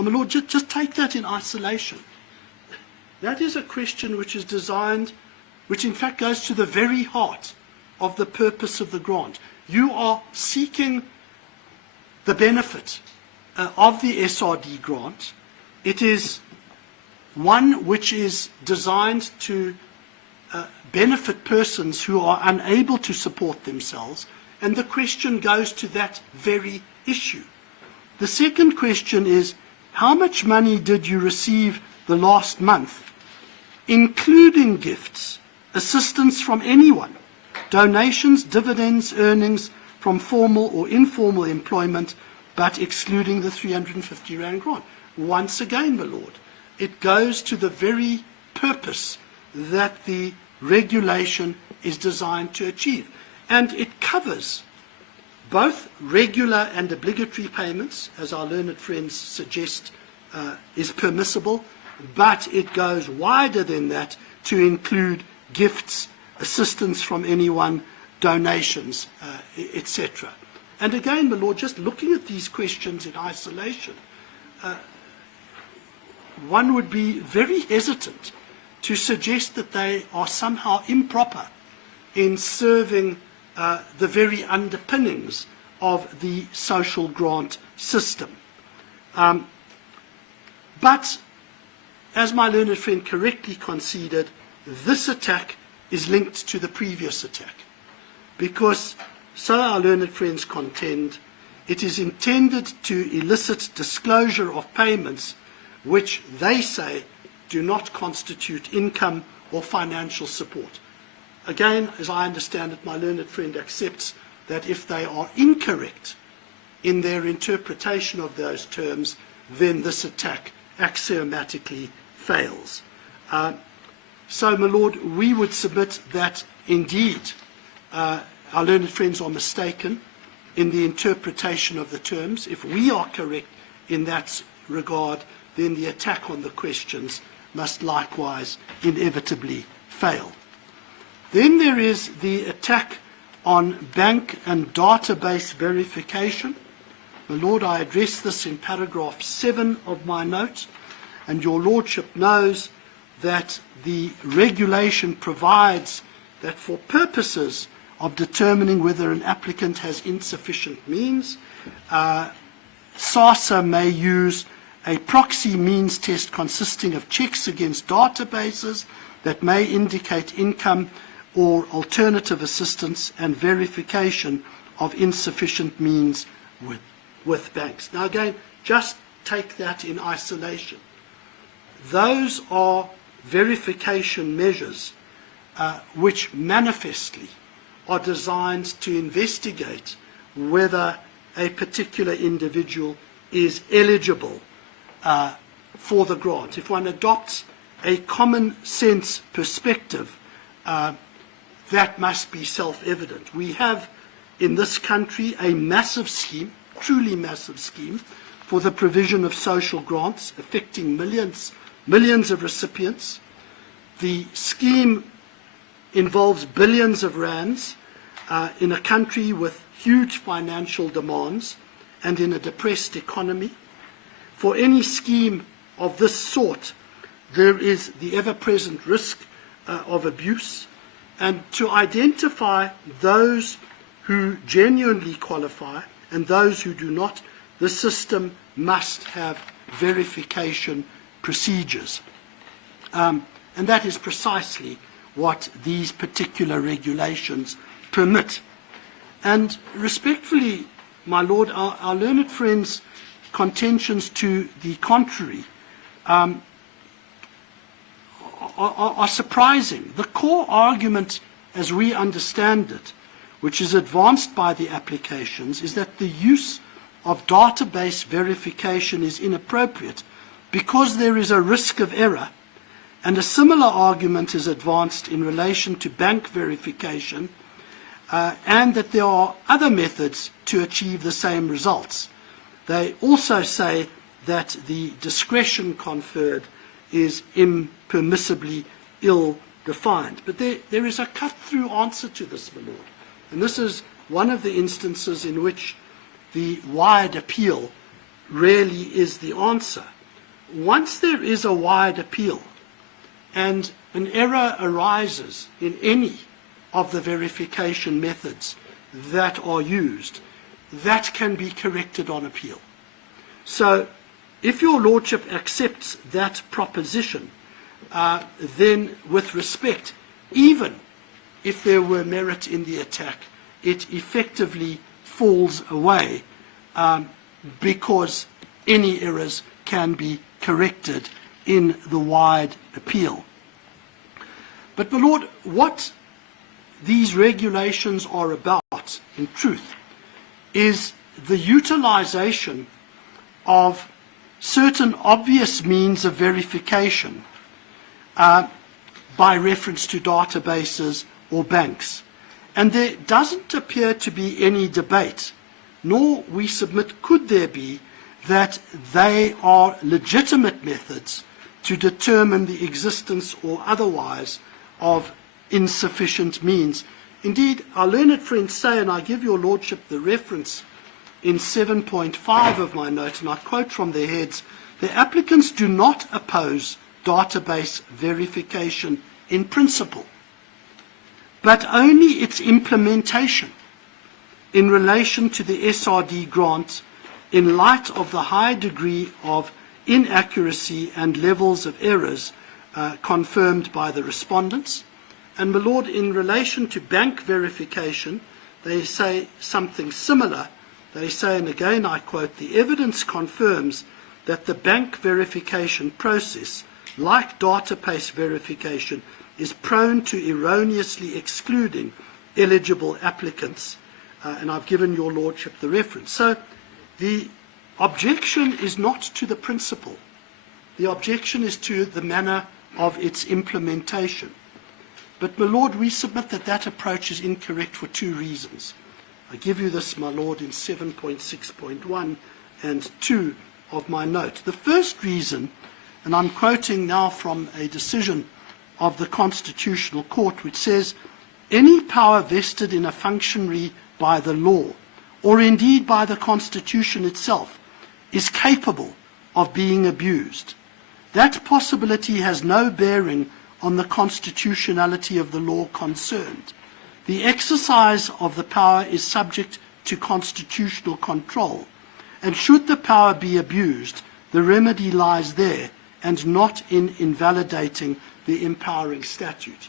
Now, my Lord, just take that in isolation. That is a question which is designed, which in fact goes to the very heart of the purpose of the grant. You are seeking the benefit of the SRD grant. It is one which is designed to benefit persons who are unable to support themselves, and the question goes to that very issue. The second question is, how much money did you receive the last month, including gifts, assistance from anyone, donations, dividends, earnings from formal or informal employment, but excluding the 350 Rand grant? Once again, my Lord, it goes to the very purpose that the regulation is designed to achieve. And it covers both regular and obligatory payments, as our learned friends suggest is permissible, but it goes wider than that to include gifts, assistance from anyone, donations, etc. And again, my Lord, just looking at these questions in isolation, one would be very hesitant to suggest that they are somehow improper in serving the very underpinnings of the social grant system. But, as my learned friend correctly conceded, this attack is linked to the previous attack, because, so our learned friends contend, it is intended to elicit disclosure of payments which they say do not constitute income or financial support. Again, as I understand it, my learned friend accepts that if they are incorrect in their interpretation of those terms, then this attack axiomatically fails. So, my Lord, we would submit that indeed our learned friends are mistaken in the interpretation of the terms. If we are correct in that regard, then the attack on the questions must likewise inevitably fail. Then there is the attack on bank and database verification. My Lord, I address this in paragraph 7 of my note, and your Lordship knows that the regulation provides that for purposes of determining whether an applicant has insufficient means, SASA may use a proxy means test consisting of checks against databases that may indicate income or alternative assistance and verification of insufficient means with banks. Now again, just take that in isolation. Those are verification measures which manifestly are designed to investigate whether a particular individual is eligible for the grant. If one adopts a common sense perspective, that must be self-evident. We have in this country a massive scheme, truly massive scheme, for the provision of social grants affecting millions of recipients. The scheme involves billions of rands in a country with huge financial demands and in a depressed economy. For any scheme of this sort, there is the ever-present risk of abuse, and to identify those who genuinely qualify and those who do not, the system must have verification procedures. And that is precisely what these particular regulations permit. And respectfully, my Lord, our learned friends' contentions to the contrary are surprising. The core argument, as we understand it, which is advanced by the applications, is that the use of database verification is inappropriate because there is a risk of error, and a similar argument is advanced in relation to bank verification, and that there are other methods to achieve the same results. They also say that the discretion conferred is impermissibly ill-defined. But there is a cut-through answer to this, my Lord. And this is one of the instances in which the wide appeal really is the answer. Once there is a wide appeal and an error arises in any of the verification methods that are used, that can be corrected on appeal. So if your Lordship accepts that proposition, then with respect, even if there were merit in the attack, it effectively falls away because any errors can be corrected in the wide appeal. But, my Lord, what these regulations are about, in truth, is the utilization of certain obvious means of verification by reference to databases or banks. And there doesn't appear to be any debate, nor we submit could there be, that they are legitimate methods to determine the existence or otherwise of insufficient means. Indeed, our learned friends say, and I give your Lordship the reference in 7.5 of my note, and I quote from their heads, the applicants do not oppose database verification in principle, but only its implementation in relation to the SRD grant in light of the high degree of inaccuracy and levels of errors confirmed by the respondents. And, my Lord, in relation to bank verification, they say something similar. They say, and again I quote, the evidence confirms that the bank verification process, like database verification, is prone to erroneously excluding eligible applicants. And I've given your Lordship the reference. So the objection is not to the principle. The objection is to the manner of its implementation. But, my Lord, we submit that that approach is incorrect for two reasons. I give you this, my Lord, in 7.6.1 and 2 of my note. The first reason, and I'm quoting now from a decision of the Constitutional Court, which says, any power vested in a functionary by the law, or indeed by the Constitution itself, is capable of being abused. That possibility has no bearing on the constitutionality of the law concerned. The exercise of the power is subject to constitutional control, and should the power be abused, the remedy lies there and not in invalidating the empowering statute.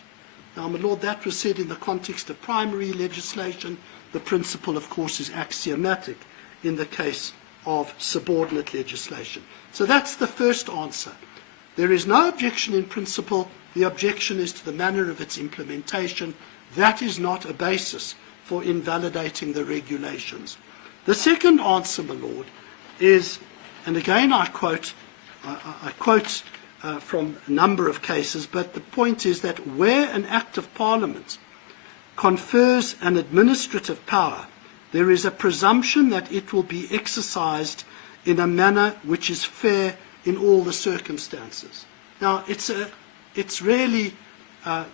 Now, my Lord, that was said in the context of primary legislation. The principle, of course, is axiomatic in the case of subordinate legislation. So that's the first answer. There is no objection in principle. The objection is to the manner of its implementation. That is not a basis for invalidating the regulations. The second answer, my Lord, is, and again I quote from a number of cases, but the point is that where an Act of Parliament confers an administrative power, there is a presumption that it will be exercised in a manner which is fair in all the circumstances. Now, it's really a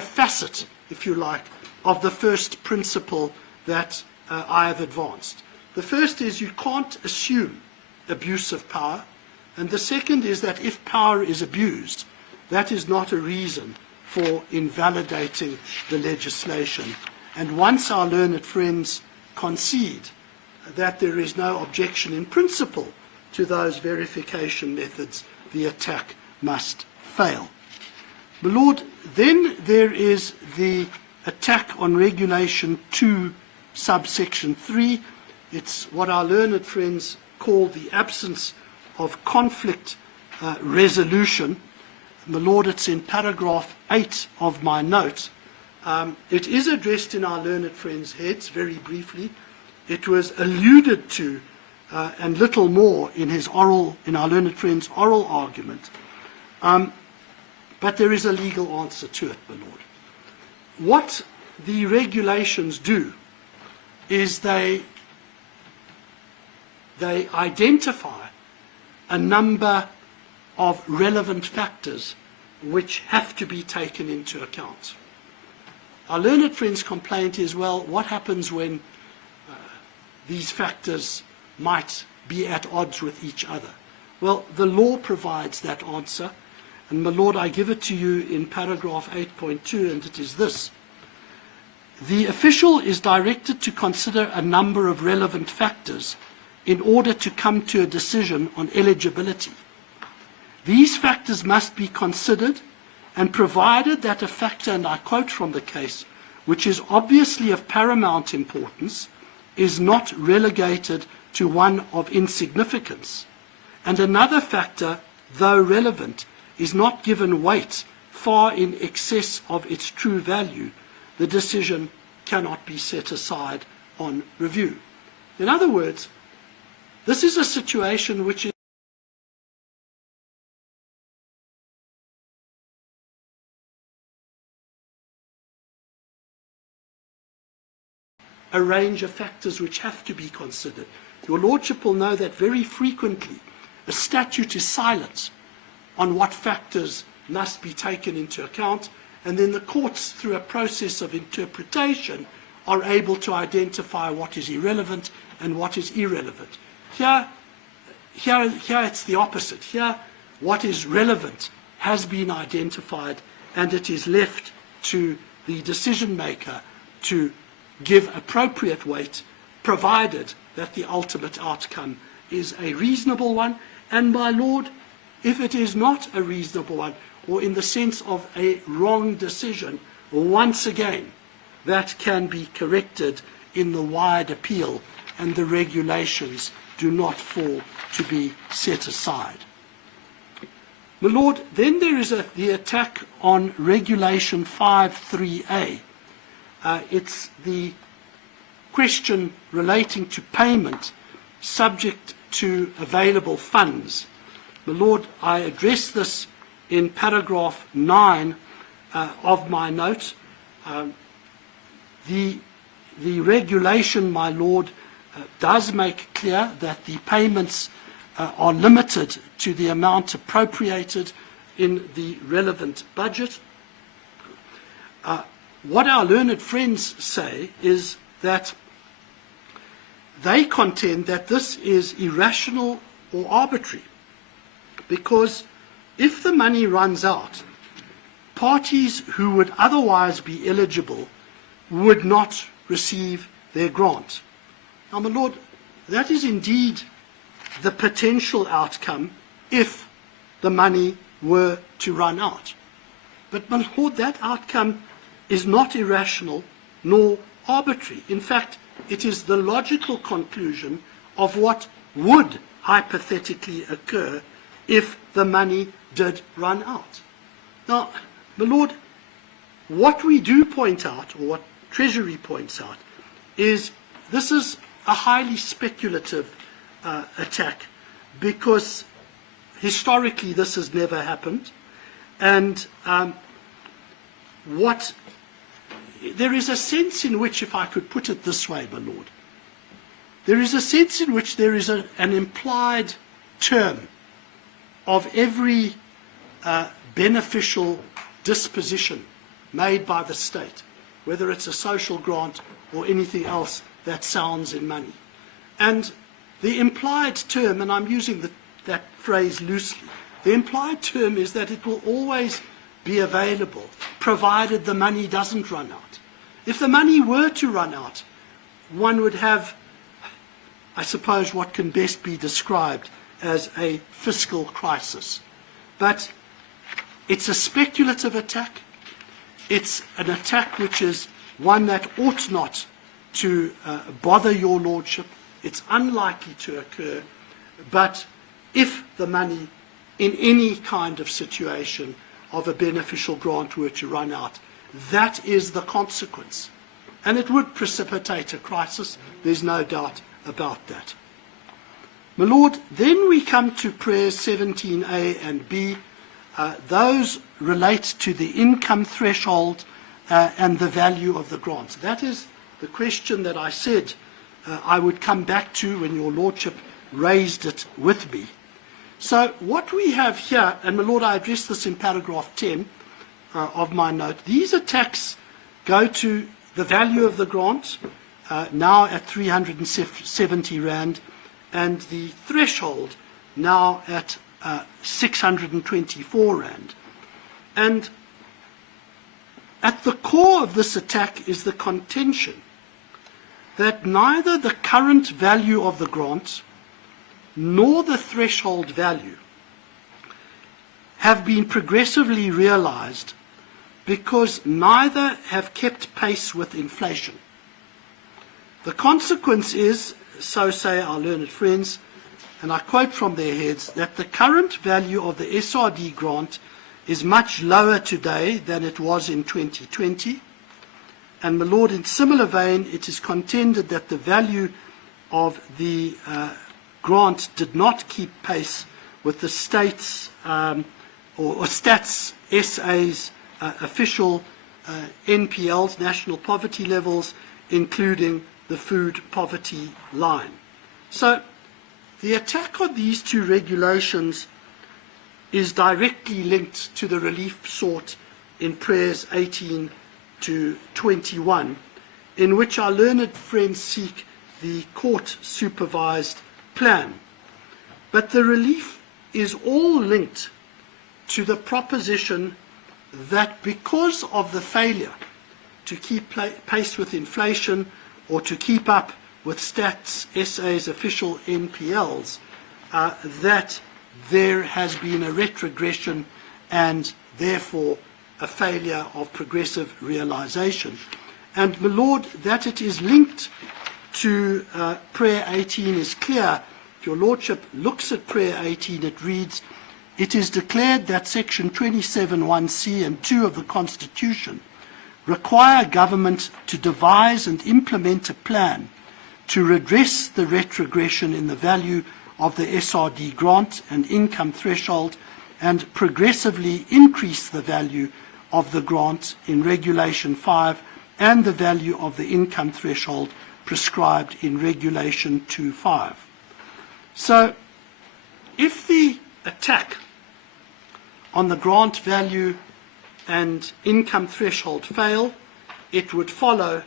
facet, if you like, of the first principle that I have advanced. The first is you can't assume abuse of power, and the second is that if power is abused, that is not a reason for invalidating the legislation. And once our learned friends concede that there is no objection in principle to those verification methods, the attack must fail. My Lord, then there is the attack on Regulation 2, subsection 3. It's what our learned friends call the absence of conflict resolution. My Lord, it's in paragraph 8 of my note. It is addressed in our learned friends' heads, very briefly. It was alluded to and little more in our learned friend's oral argument. But there is a legal answer to it, my Lord. What the regulations do is they identify a number of relevant factors which have to be taken into account. Our learned friend's complaint is, well, what happens when these factors might be at odds with each other? Well, the law provides that answer. And my Lord, I give it to you in paragraph 8.2, and it is this. The official is directed to consider a number of relevant factors in order to come to a decision on eligibility. These factors must be considered, and provided that a factor, and I quote from the case, which is obviously of paramount importance, is not relegated to one of insignificance, and another factor, though relevant, is not given weight far in excess of its true value, the decision cannot be set aside on review. In other words, this is a situation which is a range of factors which have to be considered. Your Lordship will know that very frequently a statute is silent on what factors must be taken into account, and then the courts, through a process of interpretation, are able to identify what is irrelevant and what is irrelevant. Here it's the opposite. Here, what is relevant has been identified, and it is left to the decision maker to give appropriate weight, provided that the ultimate outcome is a reasonable one. And my Lord, if it is not a reasonable one, or in the sense of a wrong decision, once again, that can be corrected in the wide appeal, and the regulations do not fall to be set aside. My Lord, then there is the attack on Regulation 5.3a. It's the question relating to payment subject to available funds. My Lord, I address this in paragraph 9 of my note. The regulation, my Lord, does make clear that the payments are limited to the amount appropriated in the relevant budget. What our learned friends say is that they contend that this is irrational or arbitrary, because if the money runs out, parties who would otherwise be eligible would not receive their grant. Now, my Lord, that is indeed the potential outcome if the money were to run out. But, my Lord, that outcome is not irrational nor arbitrary. In fact, it is the logical conclusion of what would hypothetically occur if the money did run out. Now, my Lord, what we do point out, or what Treasury points out, is this is a highly speculative attack, because historically this has never happened, and there is a sense in which, if I could put it this way, my Lord, there is a sense in which there is an implied term of every beneficial disposition made by the state, whether it's a social grant or anything else that sounds in money. And the implied term, and I'm using that phrase loosely, the implied term is that it will always be available, provided the money doesn't run out. If the money were to run out, one would have, I suppose, what can best be described as a fiscal crisis. But it's a speculative attack. It's an attack which is one that ought not to bother your Lordship. It's unlikely to occur. But if the money in any kind of situation of a beneficial grant were to run out, that is the consequence. And it would precipitate a crisis. There's no doubt about that. My Lord, then we come to prayers 17A and B. Those relate to the income threshold and the value of the grant. That is the question that I said I would come back to when your Lordship raised it with me. So what we have here, and my Lord, I addressed this in paragraph 10 of my note, these attacks go to the value of the grant, now at 370 Rand, and the threshold now at 624 rand. And at the core of this attack is the contention that neither the current value of the grant nor the threshold value have been progressively realized because neither have kept pace with inflation. The consequence is, so say our learned friends, and I quote from their heads, that the current value of the SRD grant is much lower today than it was in 2020. And, my Lord, in similar vein, it is contended that the value of the grant did not keep pace with the states or Stats SA's official NPLs, national poverty levels, including the food poverty line. So the attack on these two regulations is directly linked to the relief sought in prayers 18 to 21, in which our learned friends seek the court-supervised plan. But the relief is all linked to the proposition that because of the failure to keep pace with inflation or to keep up with Stats SA's official NPLs, that there has been a retrogression and therefore a failure of progressive realization. And, my Lord, that it is linked to prayer 18 is clear. If your Lordship looks at prayer 18, it reads, "It is declared that section 27(1)(c) and 2 of the Constitution require government to devise and implement a plan to redress the retrogression in the value of the SRD grant and income threshold and progressively increase the value of the grant in Regulation 5 and the value of the income threshold prescribed in Regulation 2.5. So, if the attack on the grant value and income threshold fail, it would follow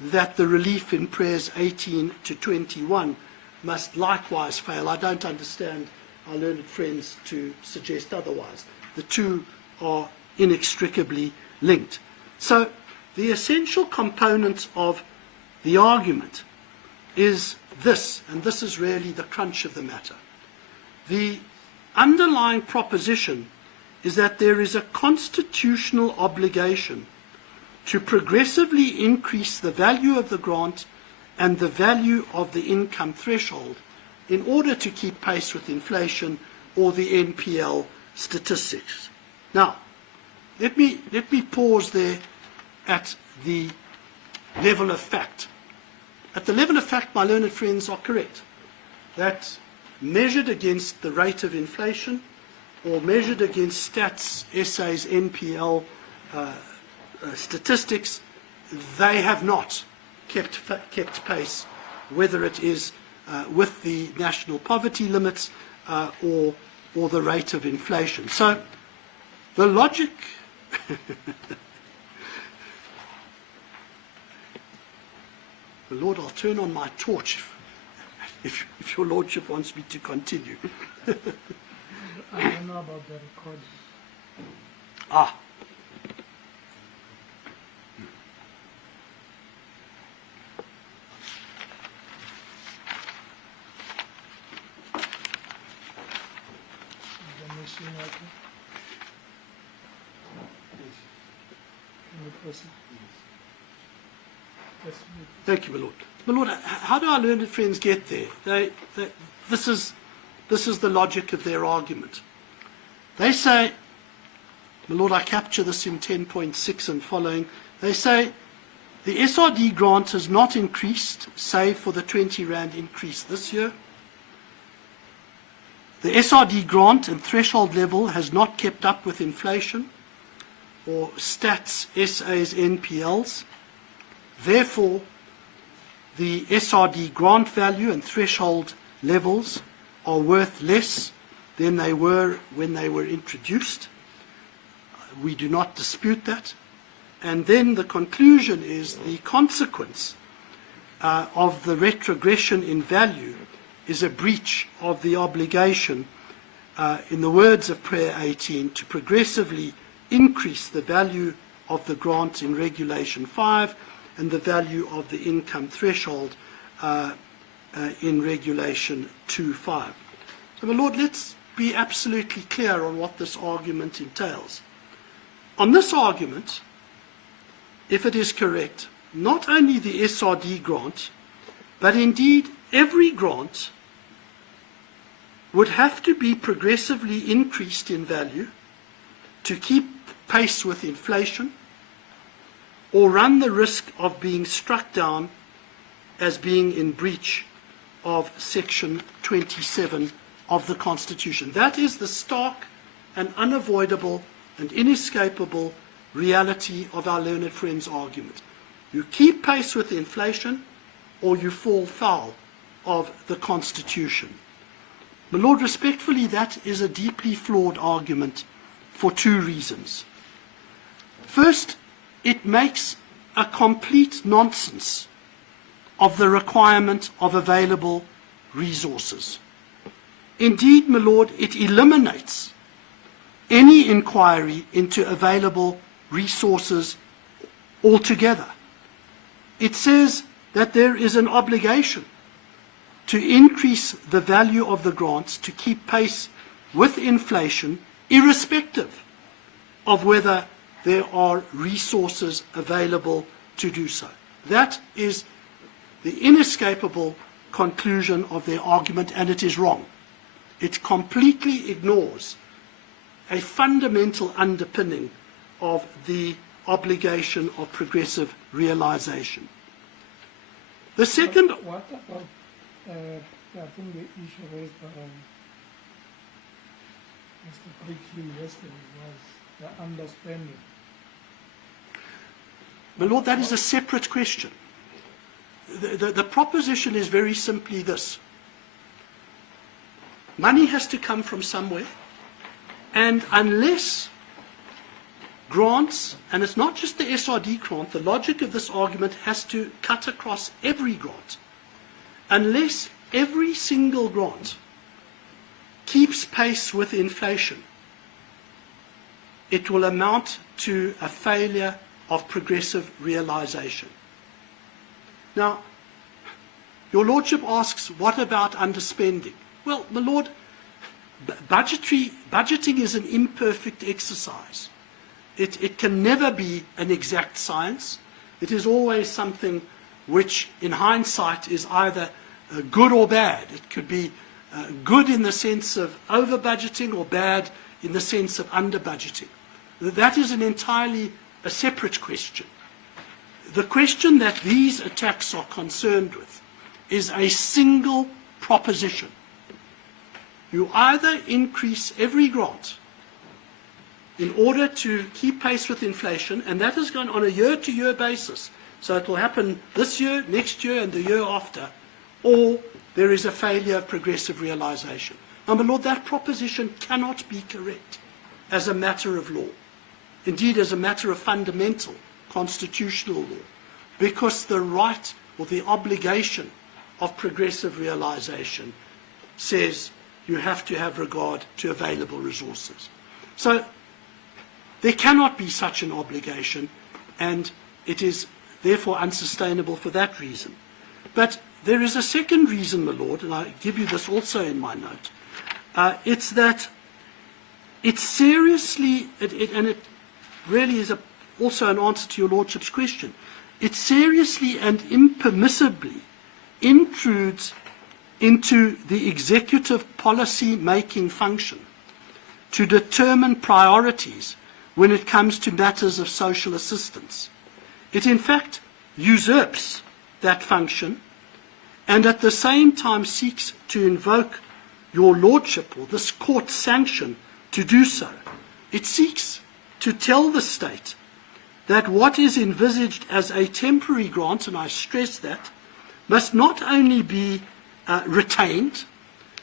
that the relief in prayers 18 to 21 must likewise fail. I don't understand our learned friends to suggest otherwise. The two are inextricably linked. So the essential component of the argument is this, and this is really the crunch of the matter. The underlying proposition is that there is a constitutional obligation to progressively increase the value of the grant and the value of the income threshold in order to keep pace with inflation or the NPL statistics. Now, let me pause there at the level of fact. At the level of fact, my learned friends are correct, that measured against the rate of inflation or measured against Stats SA's NPL statistics, they have not kept pace, whether it is with the national poverty limits or the rate of inflation. So the logic the Lord, I'll turn on my torch if your Lordship wants me to continue. I don't know about the record. Ah. Is the machine working? Can we proceed? Yes. Thank you, my Lord. My Lord, how do our learned friends get there? This is the logic of their argument. They say, my Lord, I capture this in 10.6 and following. They say the SRD grant has not increased, save for the 20 Rand increase this year. The SRD grant and threshold level has not kept up with inflation or Stats SA's NPLs. Therefore, the SRD grant value and threshold levels are worth less than they were when they were introduced. We do not dispute that. And then the conclusion is the consequence of the retrogression in value is a breach of the obligation, in the words of Prayer 18, to progressively increase the value of the grant in Regulation 5 and the value of the income threshold in Regulation 2.5. So, my Lord, let's be absolutely clear on what this argument entails. On this argument, if it is correct, not only the SRD grant, but indeed every grant would have to be progressively increased in value to keep pace with inflation, or run the risk of being struck down as being in breach of Section 27 of the Constitution. That is the stark and unavoidable and inescapable reality of our learned friend's argument. You keep pace with inflation, or you fall foul of the Constitution. My Lord, respectfully, that is a deeply flawed argument for two reasons. First, it makes a complete nonsense of the requirement of available resources. Indeed, my Lord, it eliminates any inquiry into available resources altogether. It says that there is an obligation to increase the value of the grants to keep pace with inflation, irrespective of whether there are resources available to do so. That is the inescapable conclusion of their argument, and it is wrong. It completely ignores a fundamental underpinning of the obligation of progressive realization. The second... What about, I think the issue raised by Mr. Prickly yesterday was the understanding. My Lord, that is a separate question. The proposition is very simply this. Money has to come from somewhere, and unless grants, and it's not just the SRD grant, the logic of this argument has to cut across every grant. Unless every single grant keeps pace with inflation, it will amount to a failure of progressive realization. Now, your Lordship asks, what about underspending? Well, my Lord, budgeting is an imperfect exercise. It can never be an exact science. It is always something which, in hindsight, is either good or bad. It could be good in the sense of over-budgeting or bad in the sense of under-budgeting. That is an entirely a separate question. The question that these attacks are concerned with is a single proposition. You either increase every grant in order to keep pace with inflation, and that is going on a year-to-year basis, so it will happen this year, next year, and the year after, or there is a failure of progressive realization. Now, my Lord, that proposition cannot be correct as a matter of law, indeed as a matter of fundamental constitutional law, because the right or the obligation of progressive realization says you have to have regard to available resources. So there cannot be such an obligation, and it is therefore unsustainable for that reason. But there is a second reason, my Lord, and I give you this also in my note. It's that it seriously, and it really is also an answer to your Lordship's question, it seriously and impermissibly intrudes into the executive policy-making function to determine priorities when it comes to matters of social assistance. It in fact usurps that function and at the same time seeks to invoke your Lordship or this court sanction to do so. It seeks to tell the state that what is envisaged as a temporary grant, and I stress that, must not only be retained,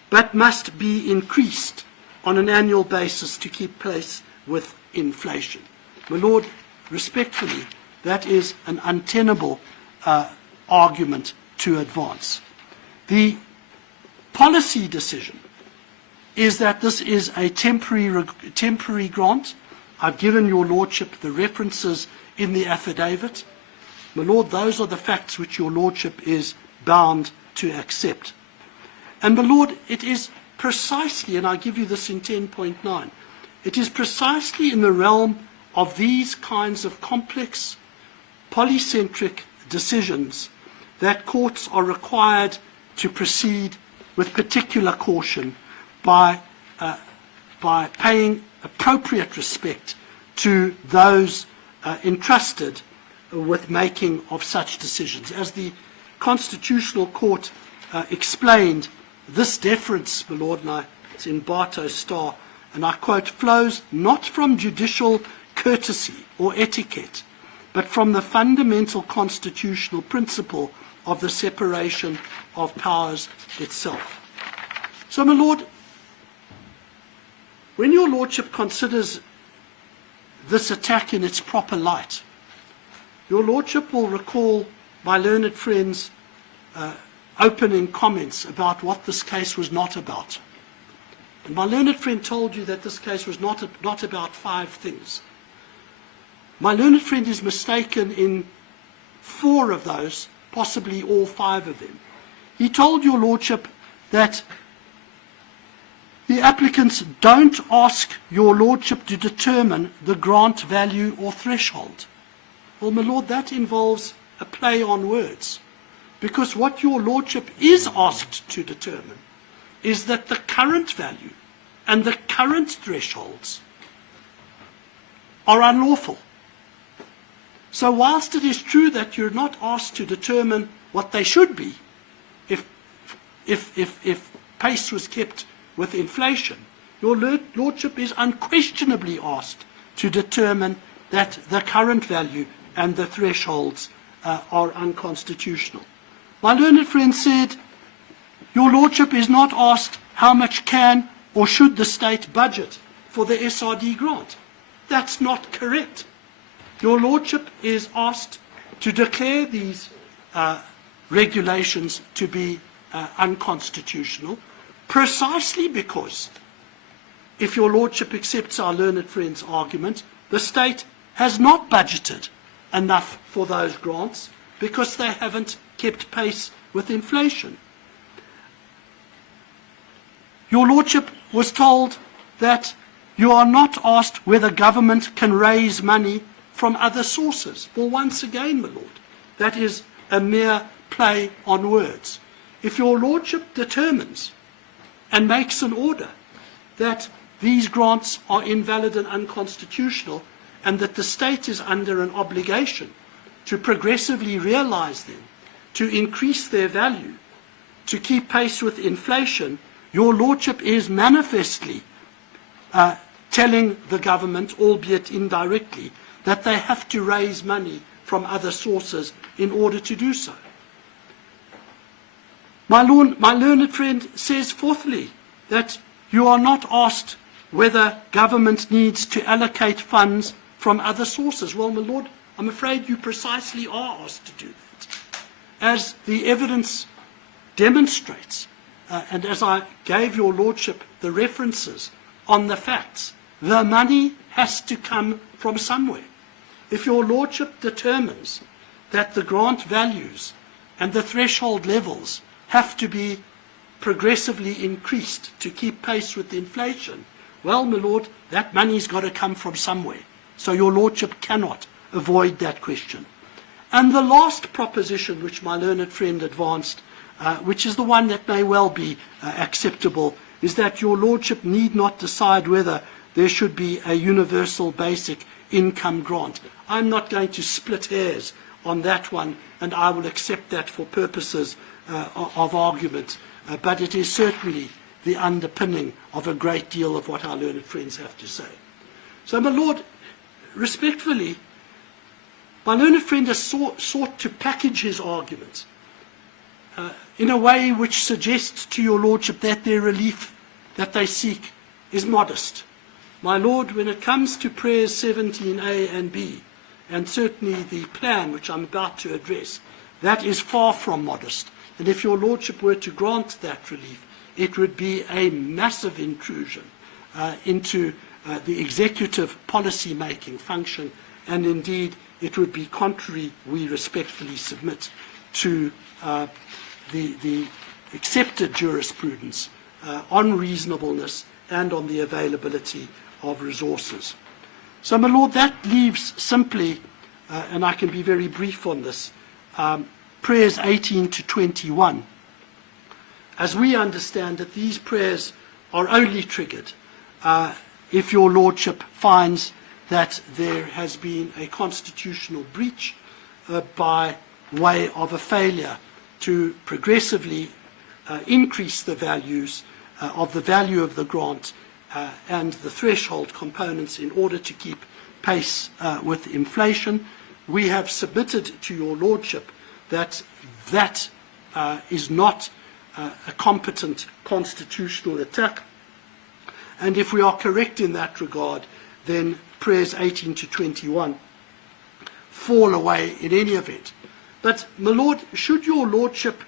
but must be increased on an annual basis to keep pace with inflation. My Lord, respectfully, that is an untenable argument to advance. The policy decision is that this is a temporary grant. I've given your Lordship the references in the affidavit. My Lord, those are the facts which your Lordship is bound to accept. And my Lord, it is precisely, and I give you this in 10.9, it is precisely in the realm of these kinds of complex, polycentric decisions that courts are required to proceed with particular caution by paying appropriate respect to those entrusted with making of such decisions. As the Constitutional Court explained, this deference, my Lord, and it's in Bartow's Star, and I quote, flows not from judicial courtesy or etiquette, but from the fundamental constitutional principle of the separation of powers itself. So, my Lord, when your Lordship considers this attack in its proper light, your Lordship will recall my learned friend's opening comments about what this case was not about. And my learned friend told you that this case was not about 5 things. My learned friend is mistaken in 4 of those, possibly all 5 of them. He told your Lordship that the applicants don't ask your Lordship to determine the grant value or threshold. Well, my Lord, that involves a play on words, because what your Lordship is asked to determine is that the current value and the current thresholds are unlawful. So whilst it is true that you're not asked to determine what they should be, if pace was kept with inflation, your Lordship is unquestionably asked to determine that the current value and the thresholds are unconstitutional. My learned friend said, your Lordship is not asked how much can or should the state budget for the SRD grant. That's not correct. Your Lordship is asked to declare these regulations to be unconstitutional, precisely because, if your Lordship accepts our learned friend's argument, the state has not budgeted enough for those grants because they haven't kept pace with inflation. Your Lordship was told that you are not asked whether government can raise money from other sources. Well, once again, my Lord, that is a mere play on words. If your Lordship determines and makes an order that these grants are invalid and unconstitutional, and that the state is under an obligation to progressively realize them, to increase their value, to keep pace with inflation, your Lordship is manifestly telling the government, albeit indirectly, that they have to raise money from other sources in order to do so. My learned friend says, fourthly, that you are not asked whether government needs to allocate funds from other sources. Well, my Lord, I'm afraid you precisely are asked to do that. As the evidence demonstrates, and as I gave your Lordship the references on the facts, the money has to come from somewhere. If your Lordship determines that the grant values and the threshold levels have to be progressively increased to keep pace with inflation, well, my Lord, that money's got to come from somewhere. So your Lordship cannot avoid that question. And the last proposition which my learned friend advanced, which is the one that may well be acceptable, is that your Lordship need not decide whether there should be a universal basic income grant. I'm not going to split hairs on that one, and I will accept that for purposes of argument. But it is certainly the underpinning of a great deal of what our learned friends have to say. So, my Lord, respectfully, my learned friend has sought to package his argument in a way which suggests to your Lordship that their relief that they seek is modest. My Lord, when it comes to prayers 17A and B, and certainly the plan which I'm about to address, that is far from modest. And if your Lordship were to grant that relief, it would be a massive intrusion into the executive policy-making function, and indeed it would be contrary, we respectfully submit, to the accepted jurisprudence on reasonableness and on the availability of resources. So, my Lord, that leaves simply, and I can be very brief on this, prayers 18 to 21. As we understand it, these prayers are only triggered if your Lordship finds that there has been a constitutional breach by way of a failure to progressively increase the values of the value of the grant and the threshold components in order to keep pace with inflation. We have submitted to your Lordship that that is not a competent constitutional attack, and if we are correct in that regard, then prayers 18 to 21 fall away in any event. But, my Lord, should your Lordship,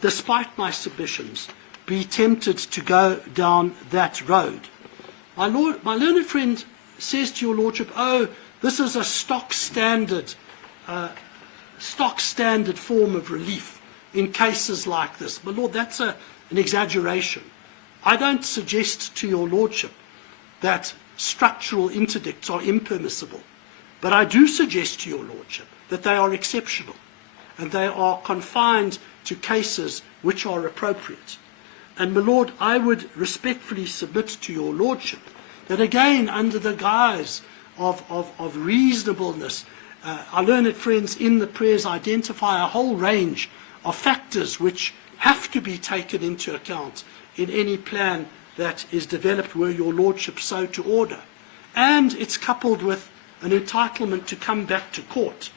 despite my submissions, be tempted to go down that road, my learned friend says to your Lordship, oh, this is a stock standard form of relief in cases like this. My Lord, that's an exaggeration. I don't suggest to your Lordship that structural interdicts are impermissible, but I do suggest to your Lordship that they are exceptional and they are confined to cases which are appropriate. And, my Lord, I would respectfully submit to your Lordship that, again, under the guise of reasonableness, our learned friends in the prayers identify a whole range of factors which have to be taken into account in any plan that is developed were your Lordship so to order. And it's coupled with an entitlement to come back to court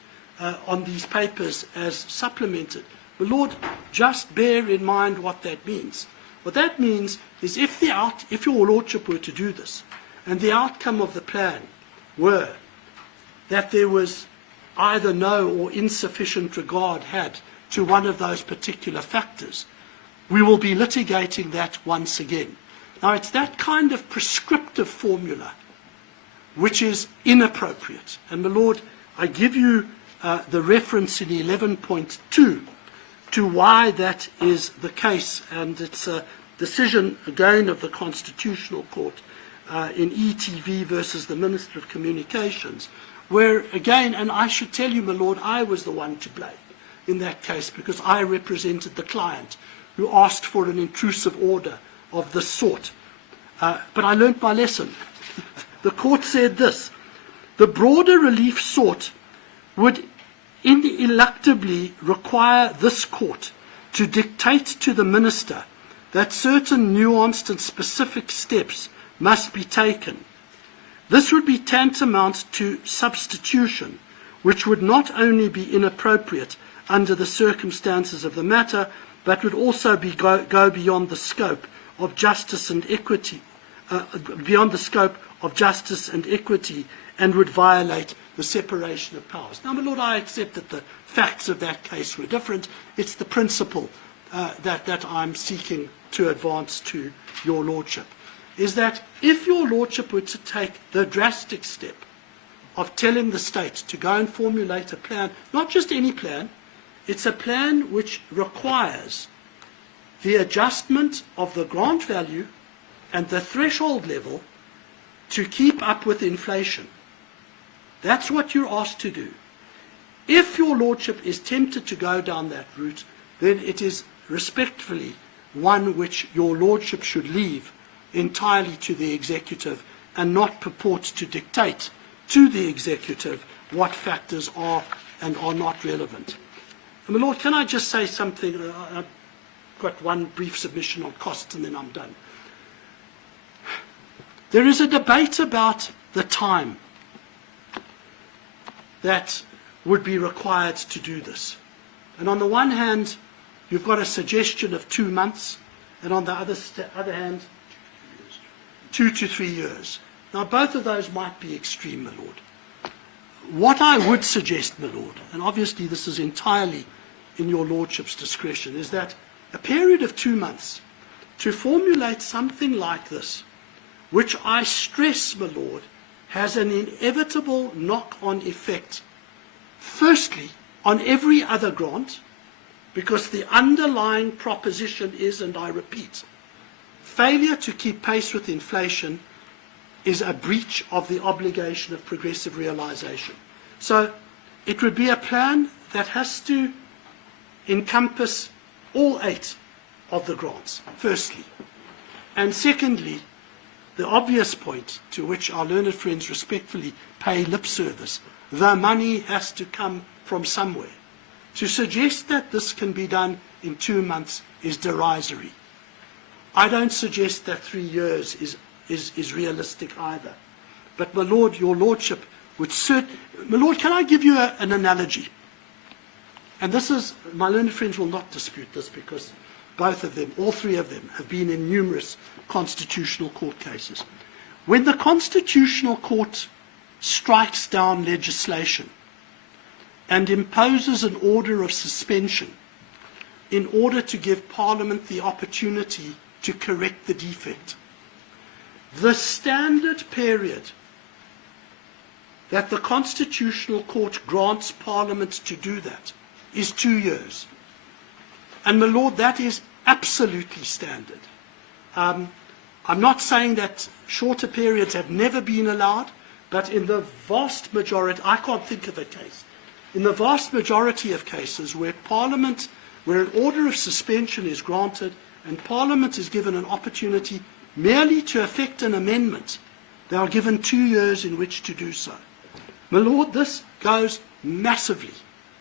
on these papers as supplemented. But Lord, just bear in mind what that means. What that means is if your Lordship were to do this, and the outcome of the plan were that there was either no or insufficient regard had to one of those particular factors, we will be litigating that once again. Now, it's that kind of prescriptive formula which is inappropriate. And, my Lord, I give you the reference in 11.2 to why that is the case, and it's a decision, again, of the Constitutional Court in ETV versus the Minister of Communications, where, again, and I should tell you, my Lord, I was the one to blame in that case because I represented the client who asked for an intrusive order of this sort. But I learnt my lesson. The court said this: the broader relief sought would ineluctably require this court to dictate to the minister that certain nuanced and specific steps must be taken. This would be tantamount to substitution, which would not only be inappropriate under the circumstances of the matter, but would also go beyond the scope of justice and equity, and would violate the separation of powers. Now, my Lord, I accept that the facts of that case were different. It's the principle that I'm seeking to advance to your Lordship, is that if your Lordship were to take the drastic step of telling the state to go and formulate a plan, not just any plan, it's a plan which requires the adjustment of the grant value and the threshold level to keep up with inflation. That's what you're asked to do. If your Lordship is tempted to go down that route, then it is respectfully one which your Lordship should leave entirely to the executive and not purport to dictate to the executive what factors are and are not relevant. And, my Lord, can I just say something? I've got one brief submission on costs and then I'm done. There is a debate about the time that would be required to do this. And on the one hand, you've got a suggestion of 2 months, and on the other hand, 2 to 3 years. Now, both of those might be extreme, my Lord. What I would suggest, my Lord, and obviously this is entirely in your Lordship's discretion, is that a period of 2 months to formulate something like this, which I stress, my Lord, has an inevitable knock-on effect, firstly, on every other grant, because the underlying proposition is, and I repeat, failure to keep pace with inflation is a breach of the obligation of progressive realization. So it would be a plan that has to encompass all 8 of the grants, firstly. And secondly, the obvious point to which our learned friends respectfully pay lip service, the money has to come from somewhere. To suggest that this can be done in 2 months is derisory. I don't suggest that 3 years is realistic either. But, my Lord, your Lordship would my Lord, can I give you an analogy? And this is, my learned friends will not dispute this because both of them, all 3 of them, have been in numerous constitutional court cases. When the Constitutional Court strikes down legislation and imposes an order of suspension in order to give Parliament the opportunity to correct the defect, the standard period that the Constitutional Court grants Parliament to do that is 2 years. And, my Lord, that is absolutely standard. I'm not saying that shorter periods have never been allowed, but in the vast majority, I can't think of a case, in the vast majority of cases where Parliament, where an order of suspension is granted and Parliament is given an opportunity merely to effect an amendment, they are given 2 years in which to do so. My Lord, this goes massively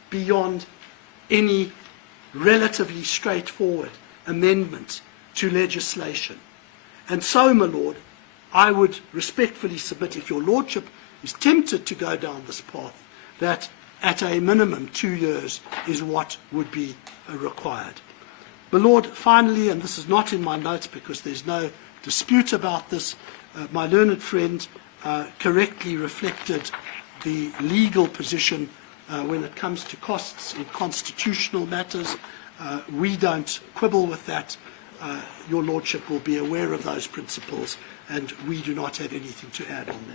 beyond any relatively straightforward amendment to legislation. And so, my Lord, I would respectfully submit, if your Lordship is tempted to go down this path, that at a minimum 2 years is what would be required. My Lord, finally, and this is not in my notes because there's no dispute about this, my learned friend correctly reflected the legal position when it comes to costs in constitutional matters. We don't quibble with that. Your Lordship will be aware of those principles, and we do not have anything to add on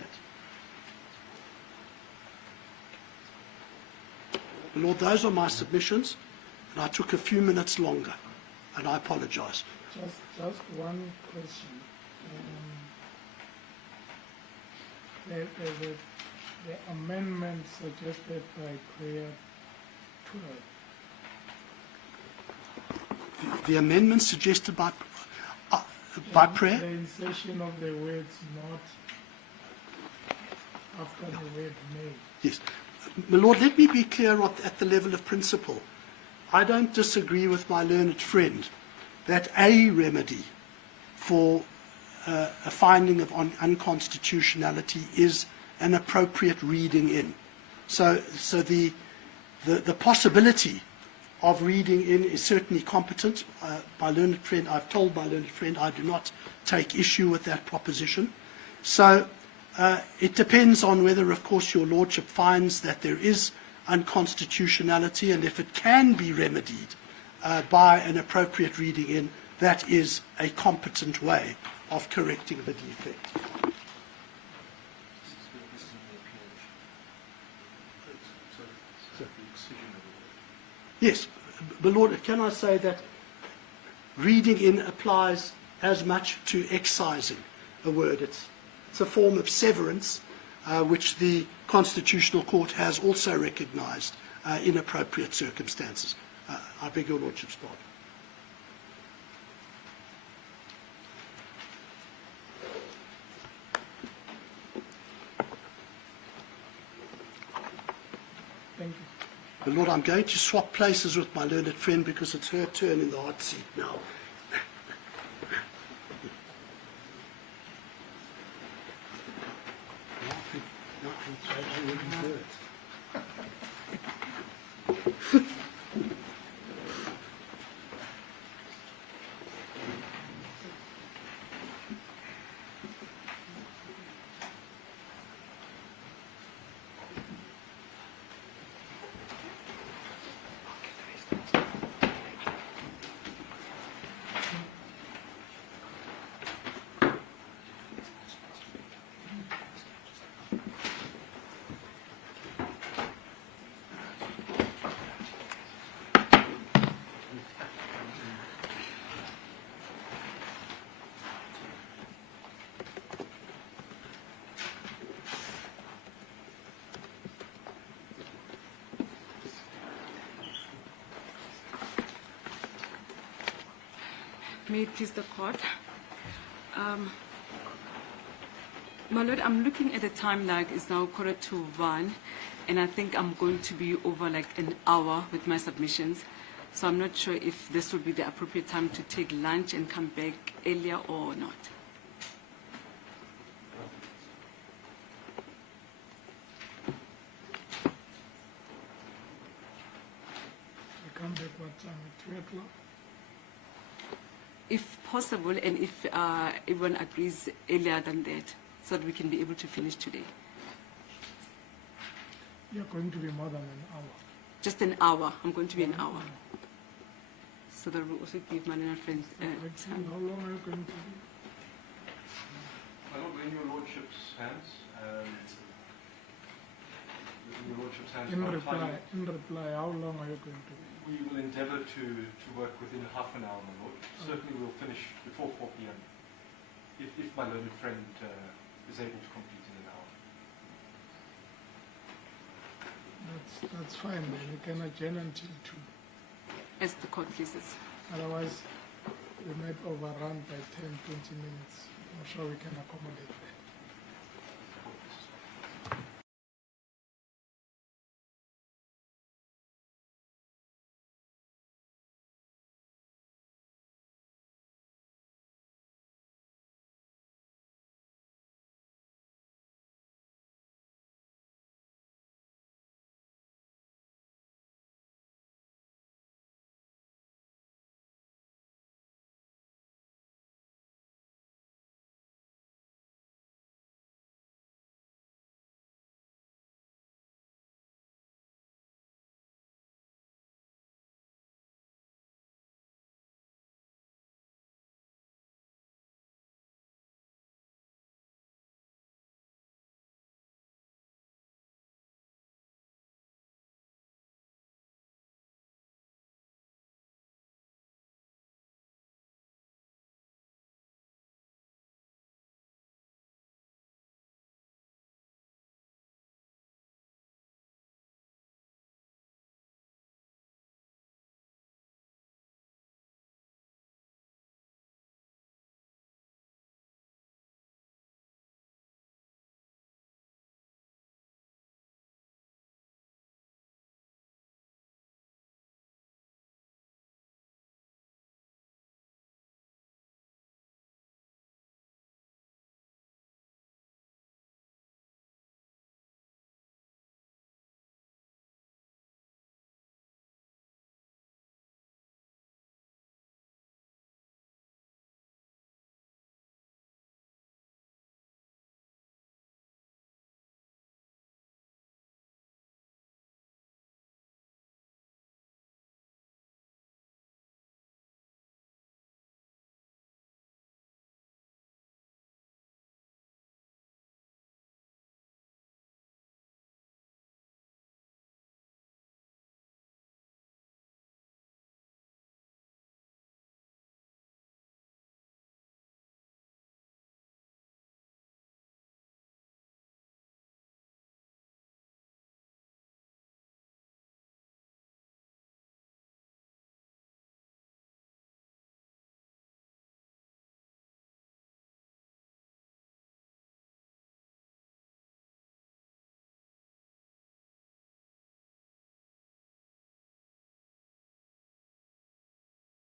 that. Lord, those are my submissions, and I took a few minutes longer, and I apologize. Just one question. The amendment suggested by Prayer 12. The amendment suggested by prayer? The insertion of the words not after the word may. Yes. My Lord, let me be clear at the level of principle. I don't disagree with my learned friend that a remedy for a finding of unconstitutionality is an appropriate reading in. So the possibility of reading in is certainly competent. My learned friend, I've told my learned friend I do not take issue with that proposition. So it depends on whether, of course, your Lordship finds that there is unconstitutionality, and if it can be remedied by an appropriate reading in, that is a competent way of correcting the defect. Yes, but Lord, can I say that reading in applies as much to excising a word. It's a form of severance, which the Constitutional Court has also recognised in appropriate circumstances. I beg your Lordship's pardon. Thank you. But Lord, I'm going to swap places with my learned friend because it's her turn in the hot seat now. May it please the court. My lord, I'm looking at the time like it's now 1:45, and I think I'm going to be over like an hour with my submissions. So I'm not sure if this would be the appropriate time to take lunch and come back earlier or not. You come back what time? At 3 o'clock? If possible, and if everyone agrees earlier than that, so that we can be able to finish today. You're going to be more than an hour. Just an hour. I'm going to be an hour. So that will also give my little friends time. How long are you going to be? I don't know in your lordship's hands. In your lordship's hands. In reply, how long are you going to be? We will endeavour to work within half an hour, my lord. Certainly we'll finish before 4 p.m. If my learned friend is able to complete in an hour. That's fine, then. You can adjourn until 2. As the court pleases. Otherwise, we might overrun by 10, 20 minutes. I'm sure we can accommodate that.